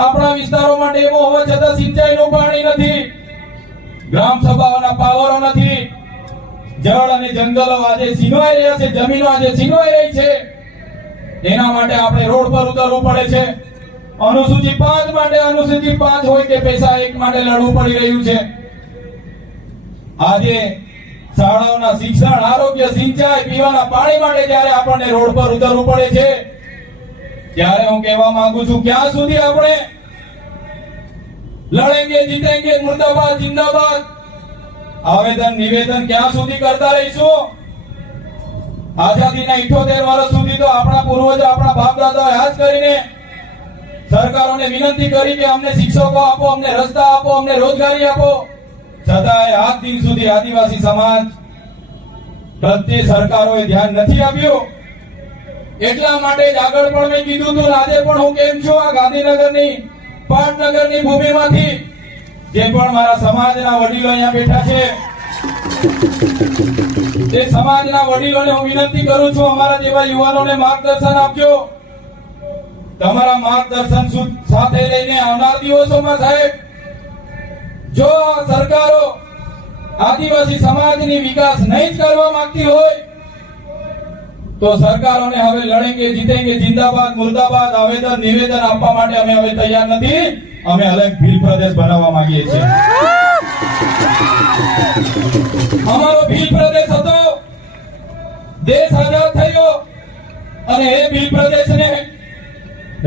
આપણા વિસ્તારોમાં ડેમો હોવા છતાં સિંચાઈનું પાણી નથી, ગ્રામ સભાઓના પાવરો નથી, જળ અને જંગલો આજે છીનવાઈ રહ્યા છે, જમીનો આજે છીનવાઈ રહી છે. એના માટે આપણે રોડ પર ઉતરવું પડે છે. અનુસૂચિ 5 માટે અનુસૂચિ 5 હોય કે પૈસા 1 માટે લડવું પડી રહ્યું છે. આજે શાળાઓના શિક્ષણ, આરોગ્ય, સિંચાઈ, પીવાના પાણી માટે જ્યારે આપણને રોડ પર ઉતરવું પડે છે, ત્યારે હું કહેવા માંગુ છું, ક્યાં સુધી આપણે લડેંગે જીતેંગે મુર્દાબાદ જિંદાબાદ આવેદન નિવેદન ક્યાં સુધી કરતા રહીશું? આઝાદીના 78 વર્ષ સુધી તો આપણા પૂર્વજો, આપણા બાપ દાદાએ હાથ કરીને સરકારોને વિનંતી કરી કે અમને શિક્ષકો આપો, અમને રસ્તા આપો, અમને રોજગારી આપો. છતાંય આજ દિન સુધી આદિવાસી સમાજ પ્રત્યે સરકારોએ ધ્યાન નથી આપ્યું. એટલા માટે જ આગળ પણ મેં કીધું હતું, આજે પણ હું કેમ છું, આ ગાંધીનગરની પાટનગરની ભૂમિમાંથી જે પણ મારા સમાજના વડીલો અહીંયા બેઠા છે, તે સમાજના વડીલોને હું વિનંતી કરું છું, અમારા જેવા યુવાનોને માર્ગદર્શન આપજો. તમારા માર્ગદર્શન સાથે લઈને આવનાર દિવસોમાં સાહેબ, જો આ સરકારો આદિવાસી સમાજની વિકાસ નહીં જ કરવા માંગતી હોય તો સરકારોને હવે લડેંગે જીતેંગે જિંદાબાદ મુર્દાબાદ આવેદન નિવેદન આપવા માટે અમે હવે તૈયાર નથી. અમે અલગ ભીલ પ્રદેશ બનાવવા માંગીએ છીએ. અમારો ભીલ પ્રદેશ હતો, દેશ આઝાદ થયો અને એ ભીલ પ્રદેશને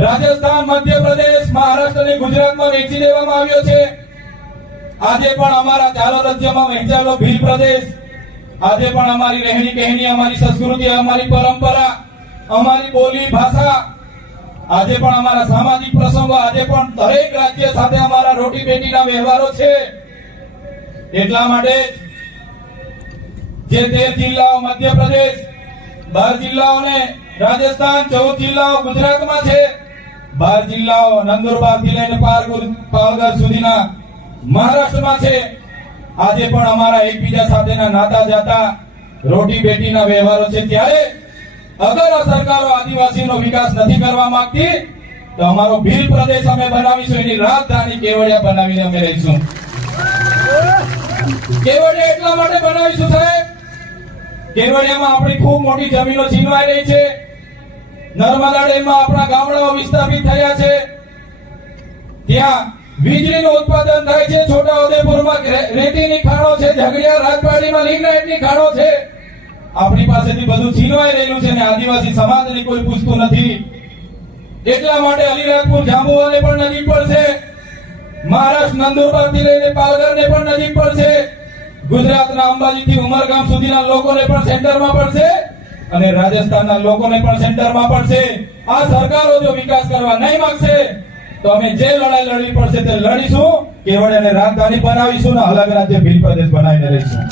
રાજસ્થાન, મધ્યપ્રદેશ, મહારાષ્ટ્ર અને ગુજરાતમાં વેચી દેવામાં આવ્યો છે. આજે પણ અમારા 4 રાજ્યમાં વહેંચાયેલો ભીલ પ્રદેશ આજે પણ અમારી રહેણી કહેણી, અમારી સંસ્કૃતિ, અમારી પરંપરા, અમારી બોલી ભાષા, આજે પણ અમારા સામાજિક પ્રસંગો, આજે પણ દરેક રાજ્ય સાથે અમારા રોટી બેટીના વ્યવહારો છે. એટલા માટે જે 13 જિલ્લાઓ મધ્યપ્રદેશ, 12 જિલ્લાઓને રાજસ્થાન, 14 જિલ્લાઓ ગુજરાતમાં છે, 12 જિલ્લાઓ નંદુરબારથી લઈને પાવાગઢ સુધીના મહારાષ્ટ્રમાં છે. આજે પણ અમારા એકબીજા સાથેના નાતા જાતા રોટી બેટીના વ્યવહારો છે. ત્યારે અગર આ સરકારો આદિવાસીનો વિકાસ નથી કરવા માંગતી તો અમારો ભીલ પ્રદેશ અમે બનાવીશું, એની રાજધાની કેવડિયા બનાવીને અમે રહીશું. કેવડિયા એટલા માટે બનાવીશું સાહેબ, કેવડિયામાં આપણી ખૂબ મોટી જમીનો છીનવાઈ રહી છે. નર્મદા ડેમમાં આપણા ગામડાઓ વિસ્થાપિત થયા છે. ત્યાં વીજળીનું ઉત્પાદન થાય છે. છોટાઉદેપુરમાં રેતીની ખાણો છે, ઝઘડિયા રાજપાડીમાં લિગ્નાઇટની ખાણો છે. આપણી પાસેથી બધું છીનવાઈ રહેલું છે અને આદિવાસી સમાજને કોઈ પૂછતું નથી. એટલા માટે અલીરાજપુર જાંબુવાને પણ નજીક પડશે, મહારાષ્ટ્ર નંદુરબારથી લઈને પાલઘરને પણ નજીક પડશે, ગુજરાતના અંબાજીથી ઉમરગામ સુધીના લોકોને પણ સેન્ટરમાં પડશે અને રાજસ્થાનના લોકોને પણ સેન્ટરમાં પડશે. આ સરકારો જો વિકાસ કરવા નહીં માંગશે તો અમે જે લડાઈ લડવી પડશે તે લડીશું. કેવડિયાને રાજધાની બનાવીશું ને અલગ રાજ્ય ભીલ પ્રદેશ બનાવીને રહીશું.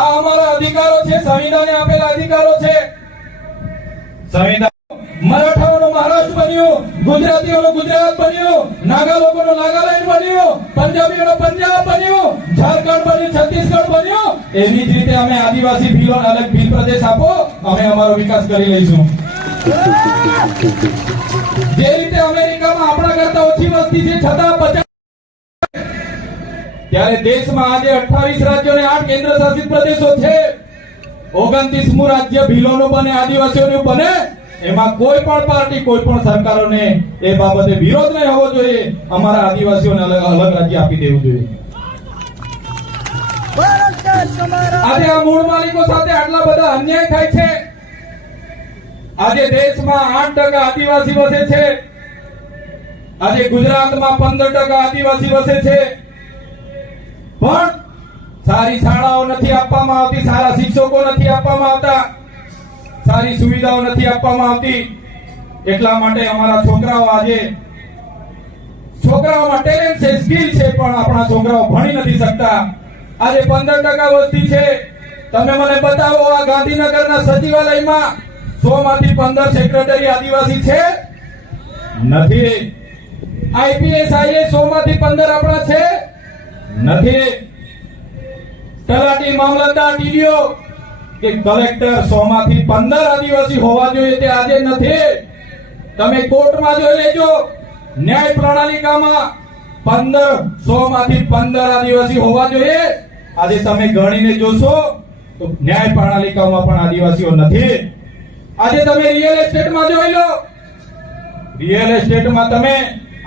આ અમારા અધિકારો છે, સંવિધાને આપેલા અધિકારો છે. સંવિધાન મરાઠાઓનું મહારાષ્ટ્ર બન્યું, ગુજરાતીઓનું ગુજરાત બન્યું, નાગા લોકોનું નાગાલેન્ડ બન્યું, પંજાબીઓનું પંજાબ બન્યું, ઝારખંડ બન્યું, છત્તીસગઢ બન્યું. એવી જ રીતે અમે આદિવાસી ભીલોને અલગ ભીલ પ્રદેશ આપો, અમે અમારો વિકાસ કરી લઈશું. જે રીતે અમેરિકામાં આપણા કરતા ઓછી વસ્તી છે છતાં 50, ત્યારે દેશમાં આજે 28 રાજ્યો અને 8 કેન્દ્ર શાસિત પ્રદેશો છે. 29મું રાજ્ય ભીલોનું બને, આદિવાસીઓનું બને. એમાં કોઈ પણ પાર્ટી, કોઈ પણ સરકારોને એ બાબતે વિરોધ નહીં હોવો જોઈએ. અમારા આદિવાસીઓને અલગ રાજ્ય આપી દેવું જોઈએ. આજે આ મૂળ માલિકો સાથે આટલા બધા અન્યાય થાય છે. આજે દેશમાં 8% આદિવાસી વસે છે. આજે ગુજરાતમાં 15% આદિવાસી વસે છે. પણ સારી શાળાઓ નથી આપવામાં આવતી, સારા શિક્ષકો નથી આપવામાં આવતા, સારી સુવિધાઓ નથી આપવામાં આવતી. એટલા માટે અમારા છોકરાઓ આજે, છોકરાઓમાં ટેલેન્ટ છે, સ્કિલ છે, પણ આપણા છોકરાઓ ભણી નથી શકતા. આજે 15% વસ્તી છે. તમે મને બતાવો આ ગાંધીનગરના સચિવાલયમાં 100 માંથી 15 સેક્રેટરી આદિવાસી છે? નથી. આઈપીએસ આઈએસ 100 માંથી 15 આપણા છે? નથી. તલાટી, મામલતદાર, ટીડીઓ કે કલેક્ટર 100 માંથી 15 આદિવાસી હોવા જોઈએ તે આજે નથી. તમે કોર્ટમાં જોઈ લેજો, ન્યાય પ્રણાલિકામાં 100 માંથી 15 આદિવાસી હોવા જોઈએ. આજે તમે ગણીને જોશો તો ન્યાય પ્રણાલિકામાં પણ આદિવાસીઓ નથી. આજે તમે રિયલ એસ્ટેટમાં જોઈ લો, રિયલ એસ્ટેટમાં તમે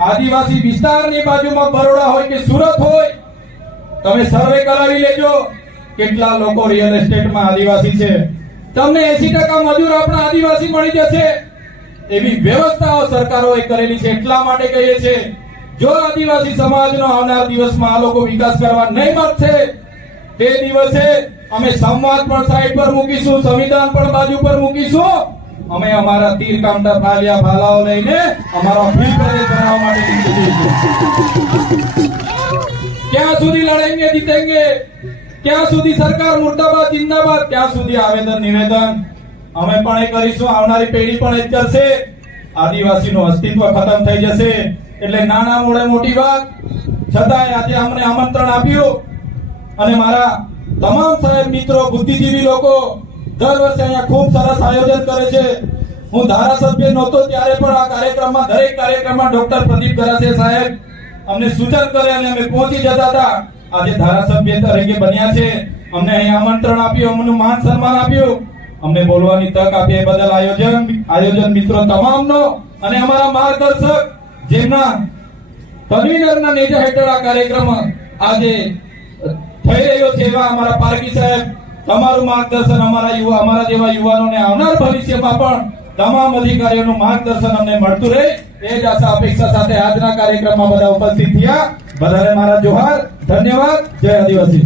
આદિવાસી વિસ્તારની બાજુમાં બરોડા હોય કે સુરત હોય, તમે સર્વે કરાવી લેજો કેટલા લોકો રિયલ એસ્ટેટમાં આદિવાસી છે. તમને 80% મજૂર આપણા આદિવાસી મળી જશે. એવી વ્યવસ્થાઓ સરકારોએ કરેલી છે. એટલા માટે કહીએ છે, જો આદિવાસી સમાજનો આવનાર દિવસમાં આ લોકો વિકાસ કરવા નહીં માંગશે, તે દિવસે અમે સંવાદ પણ સાઈડ પર મૂકીશું, સંવિધાન પણ બાજુ પર મૂકીશું. અમે અમારા તીર કામઠા ફાલિયા ભાલાઓ લઈને અમારો ભીલ પ્રદેશ બનાવવા માટે નીકળી જઈશું. ક્યાં સુધી લડેંગે જીતેંગે, ક્યાં સુધી સરકાર મુર્દાબાદ જિંદાબાદ, ત્યાં સુધી આવેદન નિવેદન અમે પણ એ કરીશું. આવનારી પેઢી પણ એ જ કરશે. આદિવાસીનું અસ્તિત્વ ખતમ થઈ જશે. એટલે નાના મોડે મોટી વાત છતાંય આજે અમને આમંત્રણ આપ્યું અને મારા તમામ સાહેબ મિત્રો, બુદ્ધિજીવી લોકો દર વર્ષે અહીંયા ખૂબ સરસ આયોજન કરે છે. હું ધારાસભ્ય નહોતો ત્યારે પણ આ કાર્યક્રમમાં, દરેક કાર્યક્રમમાં ડોક્ટર પ્રદીપ ગરાસિયા સાહેબ અમને સૂચન કરે અને અમે પહોંચી જતા હતા. આજે ધારાસભ્ય તરીકે બન્યા છે, અમને અહીં આમંત્રણ આપ્યું, અમને માન સન્માન આપ્યું, અમને બોલવાની તક આપી. એ બદલ આયોજન મિત્રો તમામનો અને અમારા માર્ગદર્શક જેમના કન્વીનરના નેજા હેઠળ આ કાર્યક્રમ આજે થઈ રહ્યો છે એવા અમારા પારકી સાહેબ, તમારું માર્ગદર્શન અમારા જેવા યુવાનોને આવનાર ભવિષ્યમાં પણ તમામ અધિકારીઓનું માર્ગદર્શન અમને મળતું રહે, એ જ આશા અપેક્ષા સાથે આજના કાર્યક્રમમાં બધા ઉપસ્થિત થયા. બધાને મારા જોહાર, ધન્યવાદ. જય આદિવાસી.